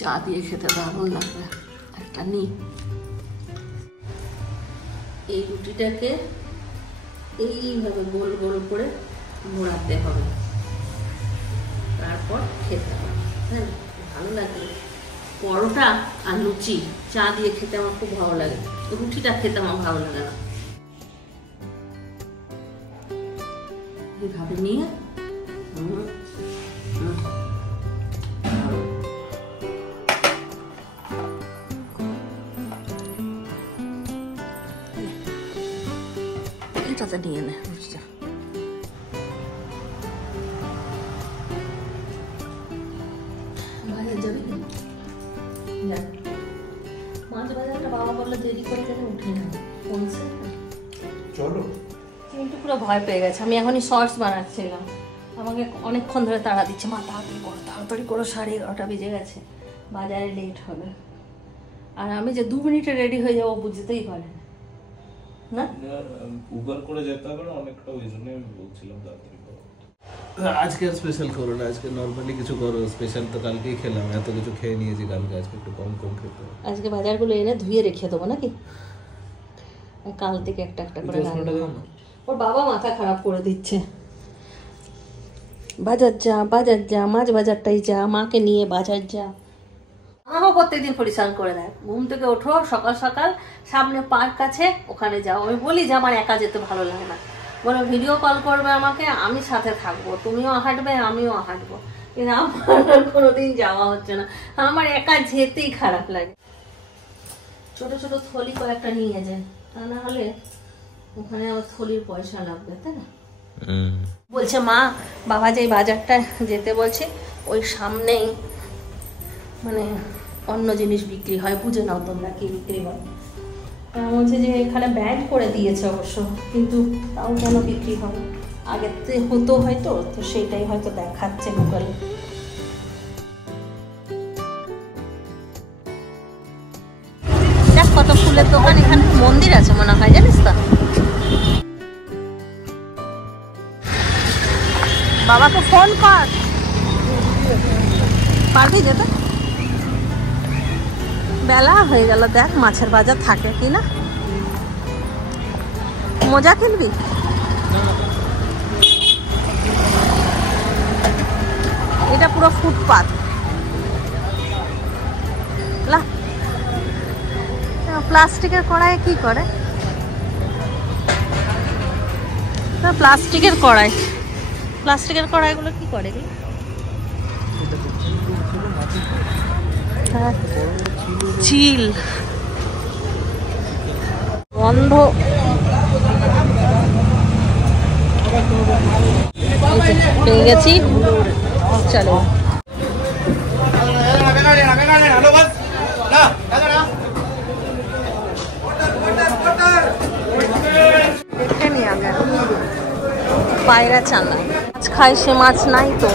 চা দিয়ে খেতে দারুণ লাগবে। একটা নি, এই রুটিটাকে এইভাবে গোল গোল করে মোড়াতে হবে, তারপর খেতে হবে। হ্যাঁ, ভালো লাগবে। পরোটা আর লুচি চা দিয়ে খেতে আমার খুব ভালো লাগে, রুটিটা খেতে আমার ভালো লাগে না। এইভাবে নিয়ে এটাতে নিয়ে নে রুটিটা। বাজার যাবি? মাছ বাজারটা বাবা বললে দেরি করে গেলে উঠে না, চলো। কিন্তু পুরো ভয় পেয়ে গেছে। আমি এখনই শর্টস বানাচ্ছিলাম, আমাকে অনেকক্ষণ ধরে তাড়া দিচ্ছে, মা তাড়াতাড়ি করো 11:30 বেজে গেছে, বাজারে লেট হবে। আর আমি যে 2 মিনিটে রেডি হয়ে যাবো বুঝতেই পারে না। উবার করে যেতে হবে না অনেকটা, ওই জন্য আমি বলছিলাম তাড়াতাড়ি করো। আজকে স্পেশাল করো না, আজকে নরমালি কিছু করো। স্পেশাল তো কালকেই খেলাম, এত কিছু খেয়ে নিয়েছি কালকে, আজকে একটু কম কম খেতে হবে। আজকে বাজারগুলো এনে ধুয়ে রেখে দেবো নাকি, কাল থেকে একটা একটা করে রান্না। ওর বাবা মাথা খারাপ করে দিচ্ছে, বাজার যা মাছ বাজারটাই যা, মাকে নিয়ে বাজার যা। আমাকেও প্রত্যেকদিন পরিষ্কার করে দেয়। ঘুম থেকে ওঠো সকাল সকাল, সামনে পার্ক আছে ওখানে যাও। আমি বলি যে আমার একা যেতে ভালো লাগে না, বলে ভিডিও কল করবে আমাকে, আমি সাথে থাকবো, তুমিও হাঁটবে আমিও হাঁটবো। কিন্তু আমার কোনোদিন যাওয়া হচ্ছে না, আমার একা যেতেই খারাপ লাগে। ছোট ছোট থলি কয়েকটা নিয়ে যায়, তা না হলে ওখানে আমার থলির পয়সা লাগবে, তাই না? বলছে মা বাবা যে বাজারটা যেতে বলছে ওই সামনেই মানে অন্য জিনিস বিক্রি হয়, বুঝে নাও তোমরা কি বিক্রি হয়। বলছে যে এখানে ব্যান্ড করে দিয়েছে অবশ্য, কিন্তু তাও কেন বিক্রি হয়, আগের থেকে হতো হয়তো, তো সেইটাই হয়তো দেখাচ্ছে গুগলে। দেখ কত ফুলের দোকান, এখানে মন্দির আছে মনে হয়, জানিস তো? বাবাকে ফোন কর, পারবি যেতে? বেলা হয়ে গেল, দেখ মাছের বাজার থাকে কি না। মোজা কিনবি? এটা পুরো ফুটপাত, প্লাস্টিকের কড়াই কি করে? প্লাস্টিকের কড়াইগুলো কি করে? চিল বন্ধ। পেয়ে গেছি, চলো। দেখে নি আগে পায়রা চানা মাছ খাই, সে মাছ নাই তো।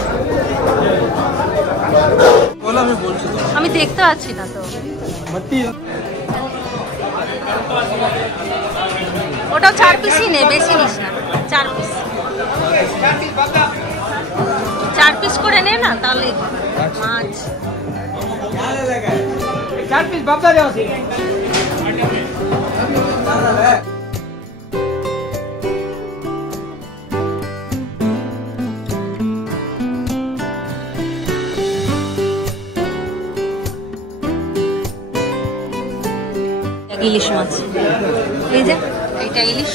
আমি দেখতে পাচ্ছি না তো, ওটাও 4 পিসই নে, বেশি নিস না। 4 পিস 4 পিস করে নে না, তাহলে মাছ 4 পিস বাবদা দেওয়া আছে। ইলিশ মাছ, এই যে এইটা ইলিশ,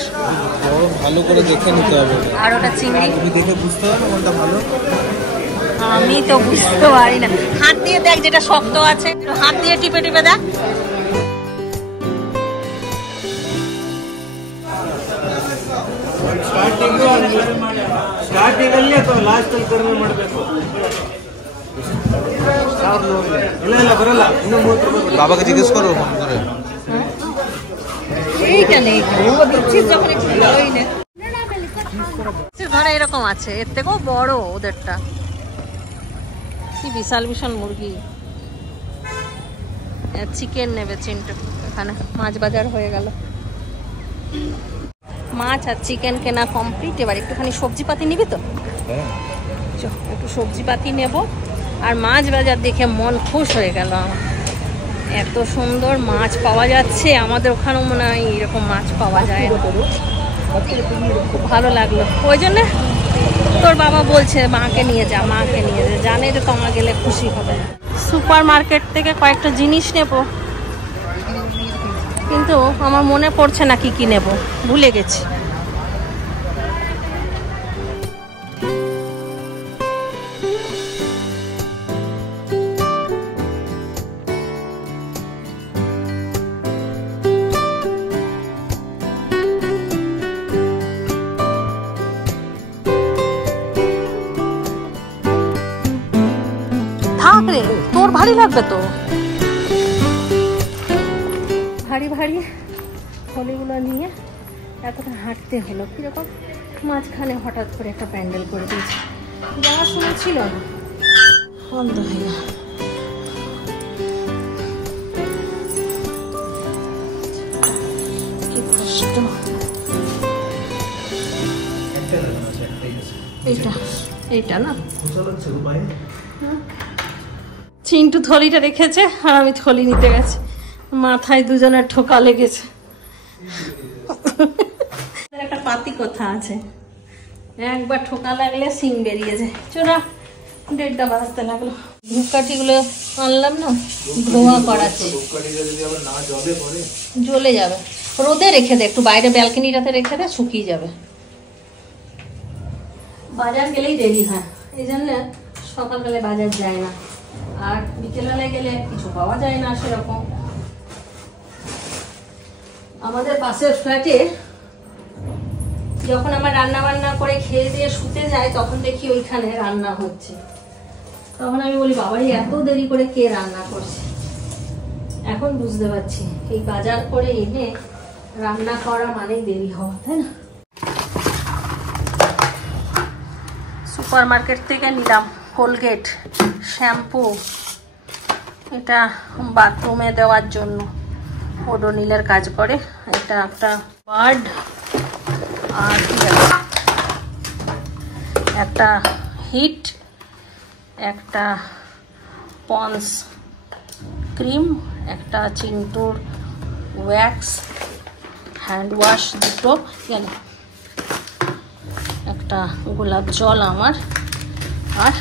ভালো করে দেখে নিতে হবে। আর ওটা চিংড়ি, তুমি দেখে বুঝতে হবে কোনটা ভালো। আমি তো বুঝতে পারি না, হাত দিয়ে দেখ যেটা শক্ত আছে, হাত দিয়ে টিপে টিপে দেখ। ಸ್ಟಾರ್ಟಿಂಗ್ ಅಲ್ಲಿ ಅಥವಾ ಲಾಸ್ಟ್ ಅಲ್ಲಿ ಕಡಿಮೆ ಮಾಡಬೇಕು? ಇಲ್ಲ ಬರಲ್ಲ, ಇನ್ನು 30 ರೂಪಾಯಿ। বাবাকে জিজ্ঞেস করো ফোন করে। এইটা নেই, ও দিচ্ছিস যখন একটু ভালোই নে। ঘরে এরকম আছে, এর থেকেও বড় ওদেরটা। কি বিশাল বিশাল মুরগি। চিকেন নেবে চিন্টু। এখানে মাছ বাজার হয়ে গেল, মাছ আর চিকেন কেনা কমপ্লিট। এবার একটুখানি সবজিপাতি নিবি তো? একটু সবজিপাতি নেব, আর মাছ বাজার দেখে মন খুশ হয়ে গেল আমার। এত সুন্দর মাছ পাওয়া যাচ্ছে, আমাদের ওখানেও মনে হয় এরকম মাছ পাওয়া যায়, খুব ভালো লাগলো। ওই জন্যে তোর বাবা বলছে মাকে নিয়ে যা, মাকে নিয়ে যা, জানে যে তোমার গেলে খুশি হবে। সুপার মার্কেট থেকে কয়েকটা জিনিস নেব, কিন্তু আমার মনে পড়ছে না কি কি নেব, ভুলে গেছি। থাক রে, তোর ভারী লাগবে তো, ভারী ভারী থলিগুলো নিয়ে এতটা হাঁটতে হলো। কিরকম মাঝখানে হঠাৎ করে একটা প্যান্ডেল করে দিয়েছে, যাওয়ার সময় ছিল না, বন্ধ হয়ে গেল। কি কষ্ট। এইটা না, চিন্টু থলিটা রেখেছে আর আমি থলি নিতে গেছি, মাথায় দুজনের ঠোকা লেগেছে। একটা পাতি কথা আছে, একবার ঠোকা লাগলে সিং বেরিয়ে যায়। চোরা 1:30 বাজতে লাগলো। ধূপকাঠিগুলো আনলাম না, ধোয়া করাচ্ছে, জ্বলে যাবে। রোদে রেখে দে, একটু বাইরে ব্যালকনিটাতে রেখে দে, শুকিয়ে যাবে। বাজার গেলেই দেরি হয়, এই জন্য সকালবেলায় বাজার যায় না, আর বিকেলবেলায় গেলে কিছু পাওয়া যায় না সেরকম। আমাদের পাশের ফ্ল্যাটে যখন আমার রান্না বান্না করে খেয়ে দিয়ে শুতে যায়, তখন দেখি ওইখানে রান্না হচ্ছে। তখন আমি বলি, বাবাই এত দেরি করে কে রান্না করছে। এখন বুঝতে পারছি, এই বাজার করে এনে রান্না করা মানেই দেরি হওয়া, তাই না? সুপার মার্কেট থেকে নিলাম কোলগেট, শ্যাম্পু, এটা বাথরুমে দেওয়ার জন্য, ওডোনিলের কাজ করে। এটা একটা বার্ড, আর একটা হিট, একটা পন্স ক্রিম, একটা চিন্টুর ওয়্যাক্স হ্যান্ড ওয়াশ দুটো গেল, একটা গোলাপ জল আমার, আর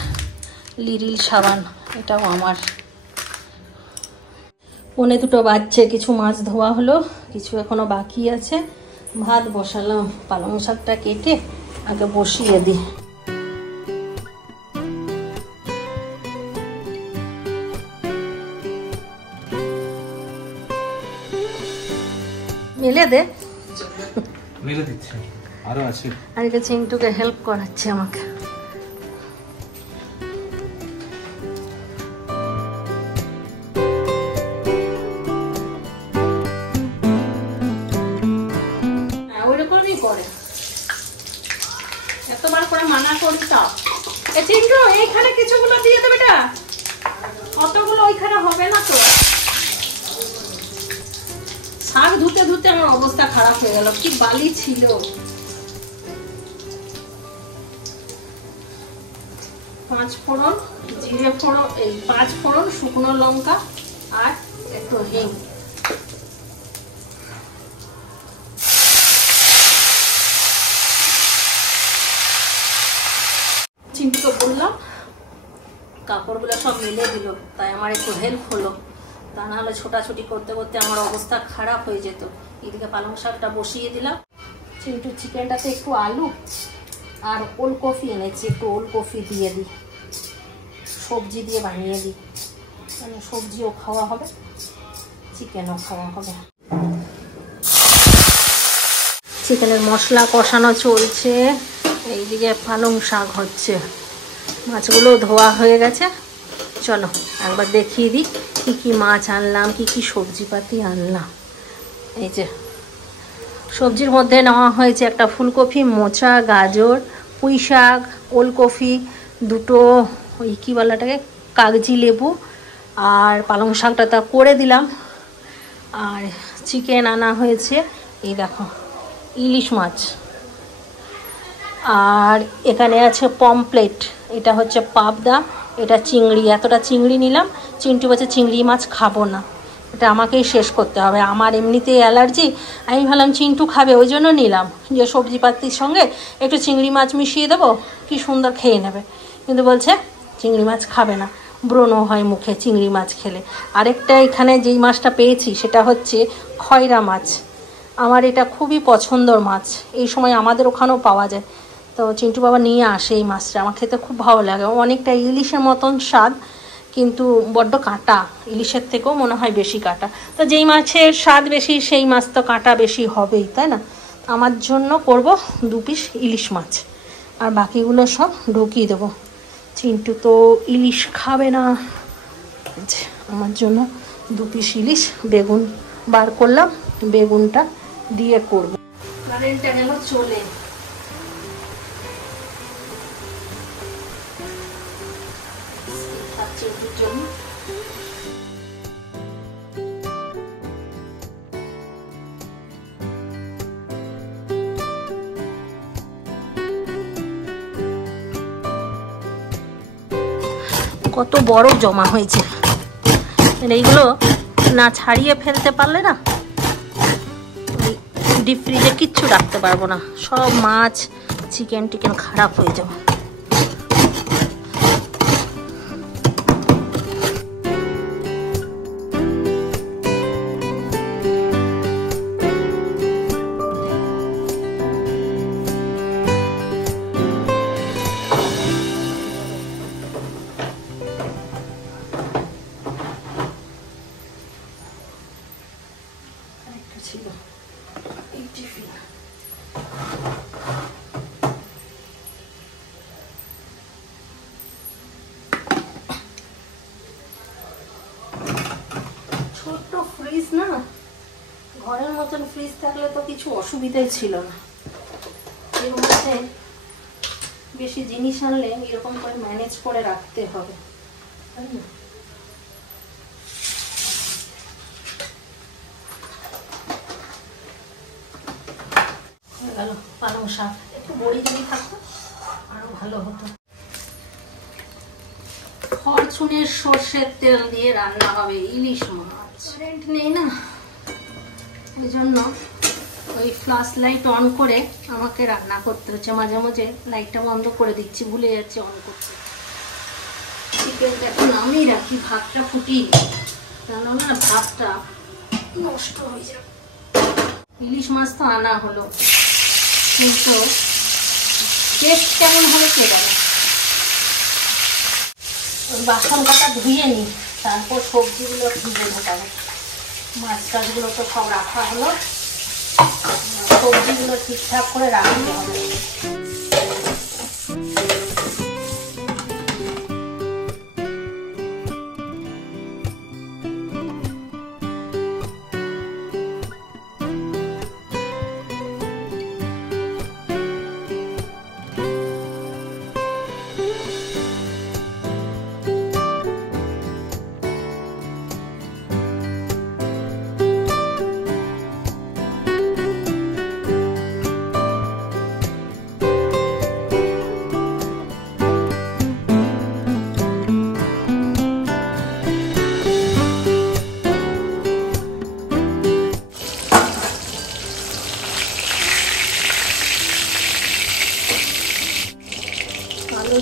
লিরিল সাবান, এটাও আমার। 1:45 বাজছে, কিছু মাছ ধোয়া হলো, কিছু এখনো বাকি আছে। ভাত বসালাম, পালং শাকটা কেটে আগে বসিয়ে দিই। মেলে দে, মেলে দিচ্ছি, আরো আছে। আর এটা চিন্টুকে হেল্প করাচ্ছে আমাকে। ওইরকমই করে, এতবার করে মানা করি তাও। চিন্টু এইখানে কিছুগুলো দিয়ে দেবে, এটা অতগুলো ওইখানে হবে না তো। শাক ধুতে ধুতে আমার অবস্থা খারাপ হয়ে গেল, কি বালি ছিল। পাঁচ ফোড়ন, জিরে ফোড়ন, এই 5 ফোড়ন, শুকনো লঙ্কা আর একটু হিং। চিন্টুকে বললাম, কাপড়গুলো সব মেলে দিল, তাই আমার একটু হেল্প হলো। তা নাহলে ছোটাছুটি করতে করতে আমার অবস্থা খারাপ হয়ে যেত। এদিকে পালং শাকটা বসিয়ে দিলাম। চিন্টু চিকেনটাতে একটু আলু আর ওলকপি এনেছি, একটু ওলকপি দিয়ে দিই, সবজি দিয়ে বানিয়ে দিই, মানে সবজিও খাওয়া হবে, চিকেনও খাওয়া হবে। চিকেনের মশলা কষানো চলছে, এইদিকে পালং শাক হচ্ছে, মাছগুলো ধোয়া হয়ে গেছে। চলো একবার দেখিয়ে দিই কী কী মাছ আনলাম, কী কী সবজিপাতি আনলাম। এই যে সবজির মধ্যে নেওয়া হয়েছে একটা ফুলকপি, মোচা, গাজর, পুঁই শাক, ওলকপি, দুটো ওই কী বলাটাকে কাগজি লেবু, আর পালং শাকটা তা করে দিলাম। আর চিকেন আনা হয়েছে, এই দেখো ইলিশ মাছ, আর এখানে আছে পমপ্লেট, এটা হচ্ছে পাবদা, এটা চিংড়ি, এতটা চিংড়ি নিলাম। চিন্টু বলছে চিংড়ি মাছ খাবো না, এটা আমাকেই শেষ করতে হবে, আমার এমনিতেই অ্যালার্জি। আমি ভাবলাম চিন্টু খাবে, ওই জন্য নিলাম যে সবজিপাতির সঙ্গে একটু চিংড়ি মাছ মিশিয়ে দেবো, কি সুন্দর খেয়ে নেবে। কিন্তু বলছে চিংড়ি মাছ খাবে না, ব্রণ হয় মুখে চিংড়ি মাছ খেলে। আরেকটা এখানে যেই মাছটা পেয়েছি সেটা হচ্ছে খয়রা মাছ। আমার এটা খুবই পছন্দর মাছ, এই সময় আমাদের ওখানেও পাওয়া যায়। তো চিন্টু বাবা নিয়ে আসে এই মাছটা, আমার খেতে খুব ভালো লাগে। অনেকটা ইলিশের মতন স্বাদ, কিন্তু বড্ড কাঁটা, ইলিশের থেকেও মনে হয় বেশি কাঁটা। তো যেই মাছের স্বাদ বেশি সেই মাছ তো কাঁটা বেশি হবেই, তাই না? আমার জন্য করব 2 পিস ইলিশ মাছ, আর বাকিগুলো সব ঢুকিয়ে দেবো। চিন্টু তো ইলিশ খাবে না, আমার জন্য 2 পিস ইলিশ। বেগুন বার করলাম, বেগুনটা দিয়ে করব। কারেন্টটা গেল চলে। চিন্টুর জন্য কত বড় জমা হয়েছে, এইগুলো না ছাড়িয়ে ফেলতে পারলে না ডিপ ফ্রিজে কিচ্ছু রাখতে পারবো না, সব মাছ চিকেন টিকেন খারাপ হয়ে যাবে। ছিল এই টিফিন, ছোট্ট ফ্রিজ না, ঘরের মতন ফ্রিজ থাকলে তো কিছু অসুবিধাই ছিল না। এর মধ্যে বেশি জিনিস আনলে এরকম করে ম্যানেজ করে রাখতে হবে, তাই না? পালং শাক, একটু বড়ি যদি থাকতো আরো ভালো হতো। ফরচুনের সর্ষের তেল দিয়ে রান্না হবে ইলিশ মাছ। কারেন্ট নেই না, ওই জন্য ওই ফ্ল্যাশ লাইট অন করে আমাকে রান্না করতে হচ্ছে। মাঝে মাঝে লাইটটা বন্ধ করে দিচ্ছি, ভুলে যাচ্ছি অন করতে। চিকেনটা একটু নামিয়ে রাখি, ভাতটা ফুটিয়ে দিই, কেননা ভাতটা নষ্ট হয়ে যাবে। ইলিশ মাছ তো আনা হলো, কিন্তু টেস্ট কেমন হলো কে জানে। বাসন কাটা ধুয়ে নিই, তারপর সবজিগুলো ধুয়ে ঢোকাবো। মাছ টাছগুলো তো সব রাখা হলো, সবজিগুলো ঠিকঠাক করে রাখতে হবে।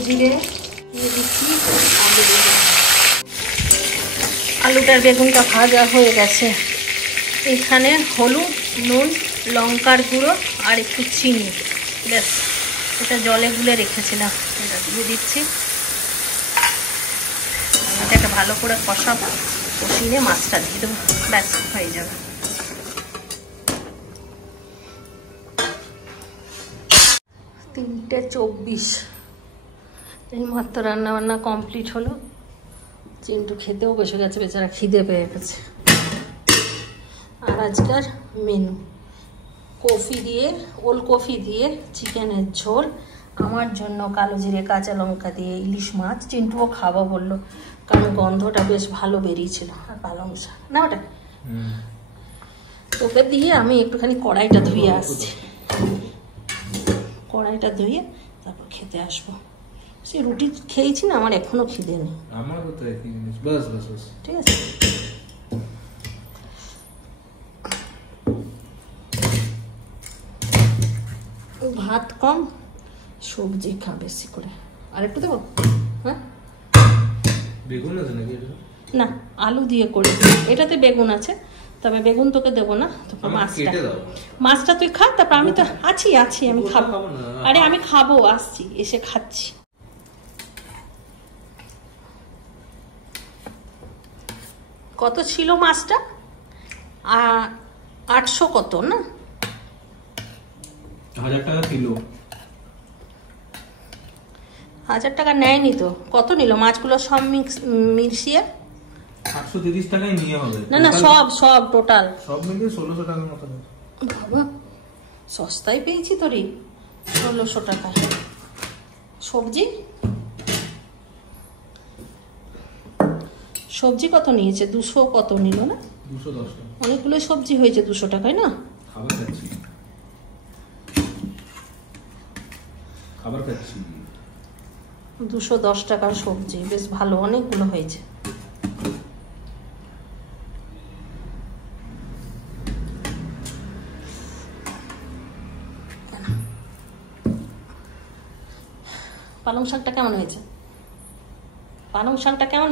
জিরে দিয়ে দিচ্ছি, আলুটার বেগুনটা ভাজা হয়ে গেছে। এখানে হলুদ, নুন, লঙ্কার গুঁড়ো আর একটু চিনি, ব্যাস। এটা জলে গুলে রেখেছিলাম, এটা দিয়ে দিচ্ছি। এটাকে ভালো করে কষাবো, কষিয়ে মাছটা দিয়ে দেবো, ব্যাস হয়ে যাবে। তিনটে 24 এই মাত্র রান্না বান্না কমপ্লিট হলো। চিন্টু খেতেও বসে গেছে, বেচারা খিদে পেয়ে গেছে। আর আজকের মেনু কফি দিয়ে, ওলকফি দিয়ে চিকেনের ঝোল, আমার জন্য কালো জিরে কাঁচা লঙ্কা দিয়ে ইলিশ মাছ। চিন্টুও খাবো বললো, কারণ গন্ধটা বেশ ভালো বেরিয়েছিল। আর পালং শাক না, ওটা তোকে দিয়ে আমি একটুখানি কড়াইটা ধুয়ে আসছি। কড়াইটা ধুয়ে তারপর খেতে আসবো। সে রুটি খেয়েছি না, আমার এখনো খিদে নেই। আমারও তো একই জিনিস। বাস বাস বাস, ঠিক আছে। ভাত কম, সবজি খা বেশি করে। আর একটু দেবো? হ্যাঁ, বেগুন আছে নাকি এটা? না, আলু দিয়ে করে। এটাতে বেগুন আছে, তবে বেগুন তোকে দেবো না, তোকে মাছটা। মাছটা তুই খা, তারপর আমি তো আছি আমি খাবো। আরে আমি খাবো, আসছি, এসে খাচ্ছি। কত ছিল মাছটা? 800 কত না? 1000 টাকা কিলো। 1000 টাকা নেয়নি তো। কত নিল মাছগুলো সব মিশিয়ে? 830 টাকাই নিয়ে হবে। না সব টোটাল সব মিলিয়ে 1600 টাকার মতো। বাবা, সস্তায় পেয়েছি তোরই, 1600 টাকা। সবজি কত নিয়েছে? 200 কত নিল না? 210 টাকা। অনেকগুলো সবজি হয়েছে 200 টাকায় না? খাবার খাচ্ছি। 210 টাকার সবজি বেশ ভালো, অনেকগুলো হয়েছে। পালং শাকটা কেমন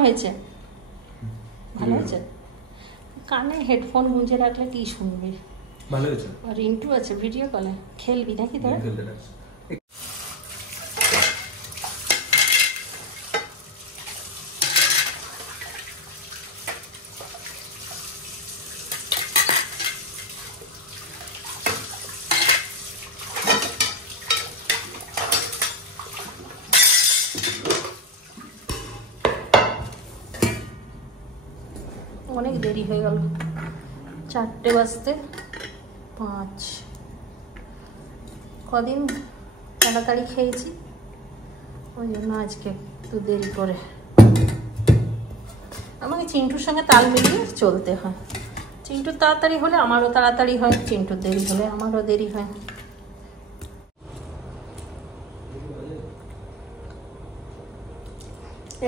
হয়েছে? ভালো হয়েছে? কানে হেডফোন গুঁজে রাখলে কি শুনবি? ভালো হয়েছে। আর রিন্টু আছে ভিডিও কলে, খেলবি নাকি তোরা? অনেক দেরি হয়ে গেল, 4টে বাজতে 5। কদিন তাড়াতাড়ি খেয়েছি, ওই জন্য আজকে একটু দেরি করে। আমাকে চিন্টুর সঙ্গে তাল মিলিয়ে চলতে হয়। চিন্টুর তাড়াতাড়ি হলে আমারও তাড়াতাড়ি হয়, চিন্টুর দেরি হলে আমারও দেরি হয়।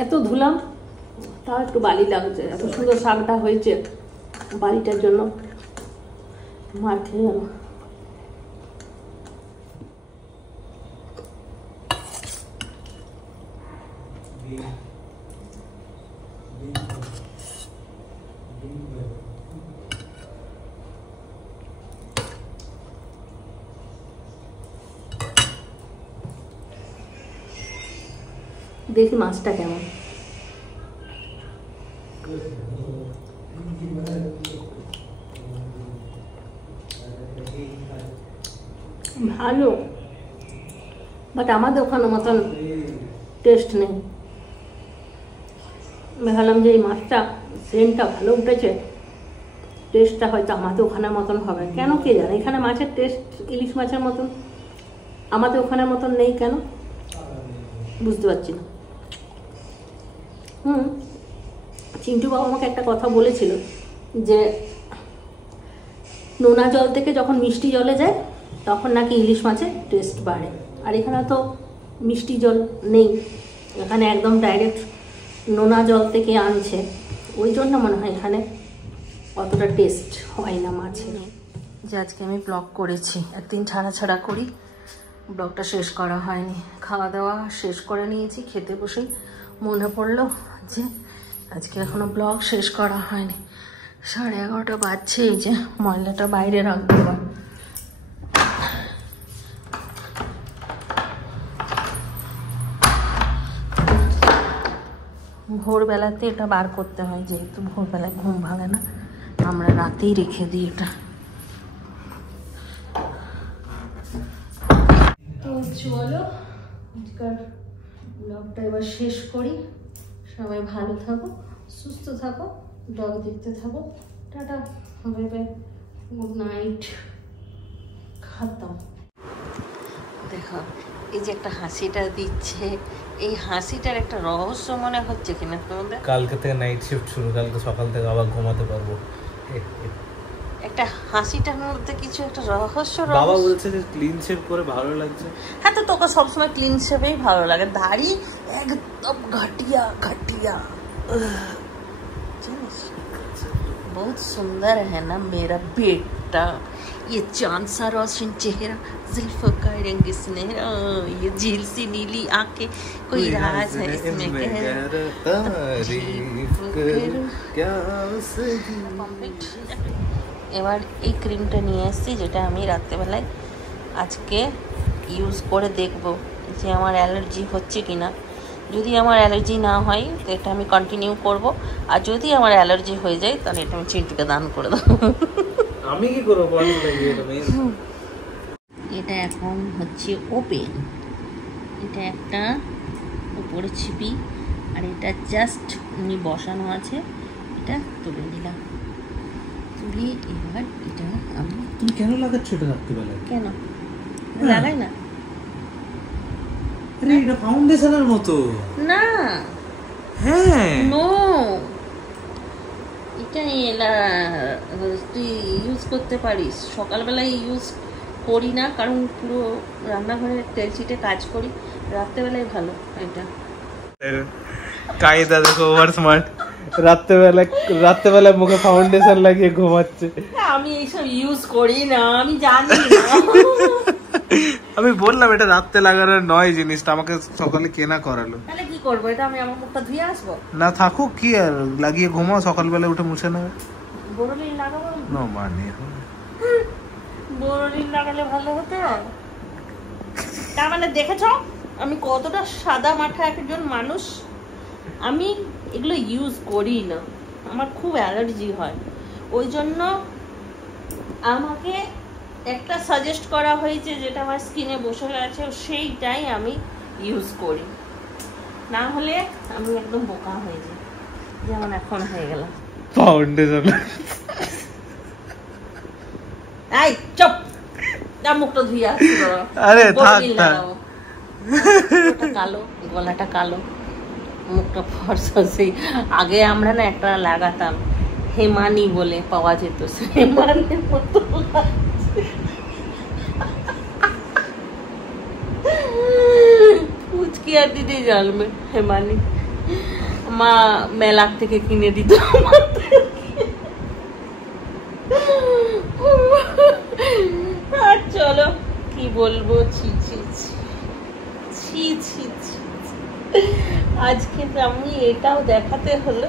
এত ধুলাম, তাও একটু বালি লাগছে। এত সুন্দর শাকটা হয়েছে, বালিটার জন্য মার খেয়ে গেল। দেখি মাছটা কেমন। ভালো, বাট আমাদের ওখানে মতন টেস্ট নেই। ভাবলাম যে এই মাছটা সেন্টটা ভালো উঠেছে, টেস্টটা হয়তো আমাদের ওখানের মতন হবে। কেন কে জানে, এখানে মাছের টেস্ট ইলিশ মাছের মতন আমাদের ওখানের মতন নেই কেন, বুঝতে পারছি না। চিন্টু বাবু আমাকে একটা কথা বলেছিল যে নোনা জল থেকে যখন মিষ্টি জলে যায় তখন নাকি ইলিশ মাছের টেস্ট বাড়ে। আর এখানে তো মিষ্টি জল নেই, এখানে একদম ডাইরেক্ট নোনা জল থেকে আনছে, ওই জন্য মনে হয় এখানে অতটা টেস্ট হয় না মাছের। যে আজকে আমি ব্লগ করেছি, একদিন ছাড়া করি, ব্লগটা শেষ করা হয়নি। খাওয়া দাওয়া শেষ করে নিয়েছি, খেতে বসেই মনে পড়লো যে আজকে এখনো ব্লগ শেষ করা হয়নি। 11:30 বাজছে। এই যে ময়লাটা বাইরে রাখবো এবার। ভোরবেলাতে এটা বার করতে হয়, যেহেতু ভোরবেলায় ঘুম ভাঙে না, আমরা রাতেই রেখে দিই এটা। তো চলো আজকাল ব্লগটা এবার শেষ করি। সবাই ভালো থাকো, সুস্থ থাকো, ব্লগ দেখতে থাকো। Tata, bye bye, good night. খাতাম দেখো, এই যে একটা হাসিটা দিচ্ছে, এই হাসিটার একটা রহস্য মনে হচ্ছে কিনা তোমাদের? কালকে থেকে নাইট শিফট শুরু, কালকে সকাল থেকে আবার ঘুমাতে পারবো। একটা হাসিটার মধ্যে কিছু একটা রহস্য বাবা বলছে যে ক্লিন শেভ করে ভালো লাগছে। হ্যাঁ, তো তোকে সবসময় ক্লিন শেভেই ভালো লাগে, দাড়ি একদম घटिया घटिया। बहुत सुंदर है ना मेरा बेटा, ये चांद सा रोशन चेहरा, जुल्फों का रंग सुनहरा, ये झील सी नीली आंखें, कोई राज है इसमें এবার এই ক্রিমটা নিয়ে এসেছি, যেটা আমি রাত্রেবেলায় আজকে ইউজ করে দেখব যে আমার অ্যালার্জি হচ্ছে কিনা। যদি আমার অ্যালার্জি না হয় তো এটা আমি কন্টিনিউ করব, আর যদি আমার অ্যালার্জি হয়ে যায় তাহলে এটা আমি চিন্টুকে দান করে দেবো। আমি কি করবো বল? এটা এখন হচ্ছে ওপেন, এটা একটা উপরে ছিপি, আর এটা জাস্ট বসানো আছে, এটা তুলে নিলাম। তুলে এবার এটা আমি, তুমি কেন লাগাচ্ছ এটা রাত্রিবেলায়? কেন লাগাই না? আরে এটা ফাউন্ডেশনের মতো না, হ্যাঁ নো, এটা তুই ইউজ করতে পারিস। সকালবেলায় ইউজ করি না, কারণ পুরো রান্নাঘরের তেল ছিটে কাজ করি, রাত্রেবেলায় ভালো এটা। কায়দা দেখো, ওভার স্মার্ট। রাত্রেবেলায় মুখে ফাউন্ডেশন লাগিয়ে ঘুমাচ্ছে। আমি এইসব ইউজ করি না, আমি জানি না। আমি বললাম এটা রাত্রে লাগানোর নয় জিনিসটা, আমাকে সকালে কেনা করালো। তাহলে কি করবো? এটা আমি আমার মুখটা ধুয়ে আসবো? না থাকুক, কি আর লাগিয়ে ঘুমাও, সকালবেলা উঠে মুছে নেবে। বোরোলিন লাগাবো? নো মানে বোরোলিন লাগালে ভালো হতো। তার মানে দেখেছো আমি কতটা সাদা মাথা একজন মানুষ। আমি এগুলো ইউজ করি না, আমার খুব অ্যালার্জি হয়, ওই জন্য আমাকে একটা সাজেস্ট করা হয়েছে যেটা আমার স্কিনে বসে গেছে, সেইটাই আমি ইউজ করি, না হলে আমি একদম বোকা হয়ে যাই, যেমন এখন হয়ে গেলাম। ফাউন্ডেশন এই চুপ, না মুখটা ধুয়ে আসছি। আরে থাক থাক, কালো গলাটা কালো, মুখটা ফর্সা। সেই আগে আমরা না একটা লাগাতাম, হেমানি বলে পাওয়া যেত, হেমানির মতো উচকিয়া দিদি জাল মে হেমানি, মা মেলার থেকে কিনে দিত। আর চলো কি বলবো, ছি ছি ছি ছি ছি, আজকে আমি এটাও দেখাতে হলো।